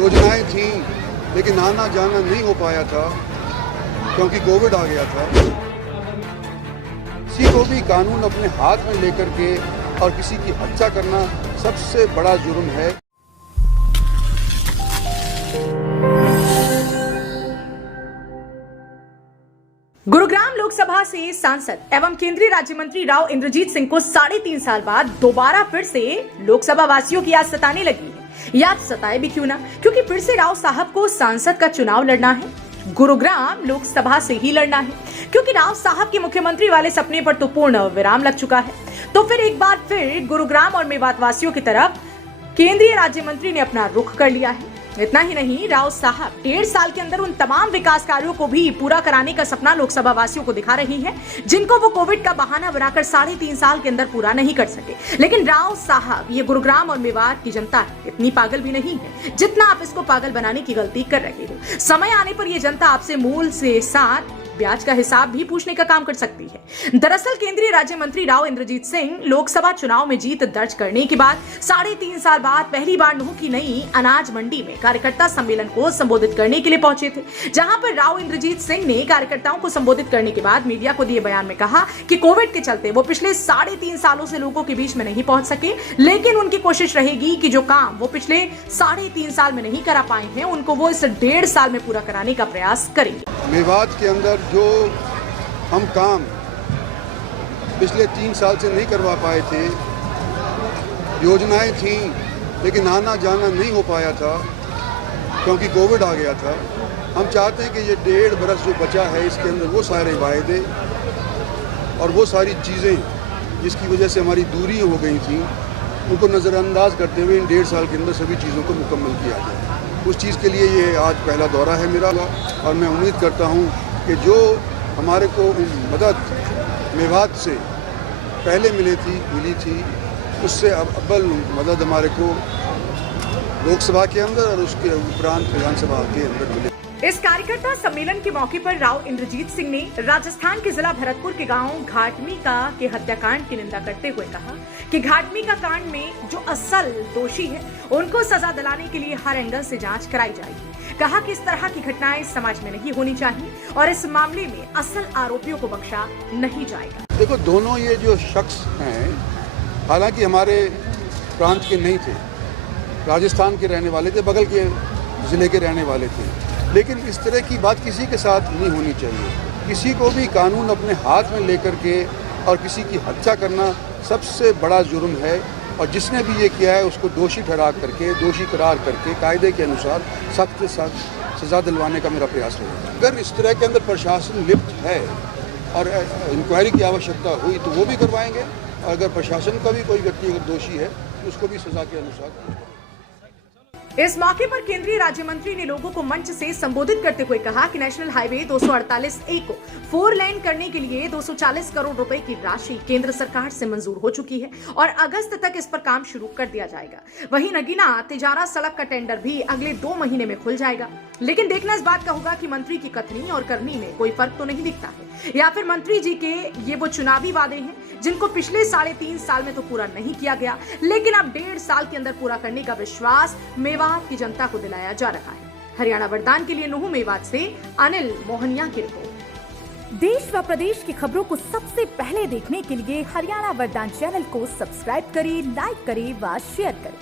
योजनाएं थी लेकिन आना जाना नहीं हो पाया था क्योंकि कोविड आ गया था। किसी को भी कानून अपने हाथ में लेकर के और किसी की हत्या करना सबसे बड़ा जुर्म है। गुरुग्राम लोकसभा से सांसद एवं केंद्रीय राज्य मंत्री राव इंद्रजीत सिंह को 3.5 साल बाद दोबारा फिर से लोकसभा वासियों की याद सताने लगी है। याद सताए भी क्यों ना, क्योंकि फिर से राव साहब को सांसद का चुनाव लड़ना है। गुरुग्राम लोकसभा से ही लड़ना है, क्योंकि राव साहब के मुख्यमंत्री वाले सपने पर तो पूर्ण विराम लग चुका है। तो फिर एक बार फिर गुरुग्राम और मेवात वासियों की तरफ केंद्रीय राज्य मंत्री ने अपना रुख कर लिया है। इतना ही नहीं, राव साहब 1.5 साल के अंदर उन तमाम विकास कार्यों को भी पूरा कराने का सपना लोकसभा वासियों को दिखा रही है, जिनको वो कोविड का बहाना बनाकर 3.5 साल के अंदर पूरा नहीं कर सके। लेकिन राव साहब, ये गुरुग्राम और मेवात की जनता इतनी पागल भी नहीं है जितना आप इसको पागल बनाने की गलती कर रहे हो। समय आने पर ये जनता आपसे मूल से साथ ब्याज का हिसाब भी पूछने का काम कर सकती है। दरअसल केंद्रीय राज्य मंत्री राव इंद्रजीत सिंह लोकसभा चुनाव में जीत दर्ज करने के बाद 3.5 साल बाद पहली बार नूह की नई अनाज मंडी में कार्यकर्ता सम्मेलन को संबोधित करने के लिए पहुंचे थे, जहां पर राव इंद्रजीत सिंह ने कार्यकर्ताओं को संबोधित करने के बाद मीडिया को दिए बयान में कहा कि कोविड के चलते वो पिछले 3.5 सालों से लोगों के बीच में नहीं पहुंच सके, लेकिन उनकी कोशिश रहेगी कि जो काम वो पिछले 3.5 साल में नहीं करा पाए हैं, उनको वो इस 1.5 साल में पूरा कराने का प्रयास करेंगे। मेवात के अंदर जो हम काम पिछले 3 साल से नहीं करवा पाए थे, योजनाएं थी लेकिन आना जाना नहीं हो पाया था क्योंकि कोविड आ गया था। हम चाहते हैं कि ये 1.5 बरस जो बचा है, इसके अंदर वो सारे वायदे और वो सारी चीज़ें जिसकी वजह से हमारी दूरी हो गई थी, उनको नज़रअंदाज करते हुए इन 1.5 साल के अंदर सभी चीज़ों को मुकम्मल किया जाए। उस चीज़ के लिए ये आज पहला दौरा है मेरा, और मैं उम्मीद करता हूँ कि जो हमारे को मदद मेवात से पहले मिली थी, उससे अब अव्वल मदद हमारे को लोकसभा के अंदर और उसके उपरांत विधानसभा के अंदर मिले। इस कार्यकर्ता सम्मेलन के मौके पर राव इंद्रजीत सिंह ने राजस्थान के जिला भरतपुर के गांव घाटमीका के हत्याकांड की निंदा करते हुए कहा कि घाटमीका कांड में जो असल दोषी है, उनको सजा दिलाने के लिए हर एंगल से जांच कराई जाएगी। कहा कि इस तरह की घटनाएं समाज में नहीं होनी चाहिए और इस मामले में असल आरोपियों को बख्शा नहीं जाएगा। देखो, दोनों ये जो शख्स हैं, हालांकि हमारे प्रांत के नहीं थे, राजस्थान के रहने वाले थे, बगल के जिले के रहने वाले थे, लेकिन इस तरह की बात किसी के साथ नहीं होनी चाहिए। किसी को भी कानून अपने हाथ में लेकर के और किसी की हत्या करना सबसे बड़ा जुर्म है, और जिसने भी ये किया है उसको दोषी करार करके कायदे के अनुसार सख्त सख्त सज़ा दिलवाने का मेरा प्रयास रहेगा। अगर इस तरह के अंदर प्रशासन लिप्त है और इंक्वायरी की आवश्यकता हुई तो वो भी करवाएंगे, और अगर प्रशासन का भी कोई व्यक्ति अगर दोषी है तो उसको भी सज़ा के अनुसार। इस मौके पर केंद्रीय राज्य मंत्री ने लोगों को मंच से संबोधित करते हुए कहा कि नेशनल हाईवे 248A को 4 लेन करने के लिए 240 करोड़ रुपए की राशि केंद्र सरकार से मंजूर हो चुकी है और अगस्त तक इस पर काम शुरू कर दिया जाएगा। वहीं नगीना तिजारा सड़क का टेंडर भी अगले 2 महीने में खुल जाएगा। लेकिन देखना इस बात का होगा कि मंत्री की कथनी और करनी में कोई फर्क तो नहीं दिखता है, या फिर मंत्री जी के ये वो चुनावी वादे हैं जिनको पिछले 3.5 साल में तो पूरा नहीं किया गया, लेकिन अब 1.5 साल के अंदर पूरा करने का विश्वास मेवात की जनता को दिलाया जा रहा है। हरियाणा वरदान के लिए नूह मेवात से अनिल मोहनिया की रिपोर्ट। देश व प्रदेश की खबरों को सबसे पहले देखने के लिए हरियाणा वरदान चैनल को सब्सक्राइब करें, लाइक करें व शेयर करें।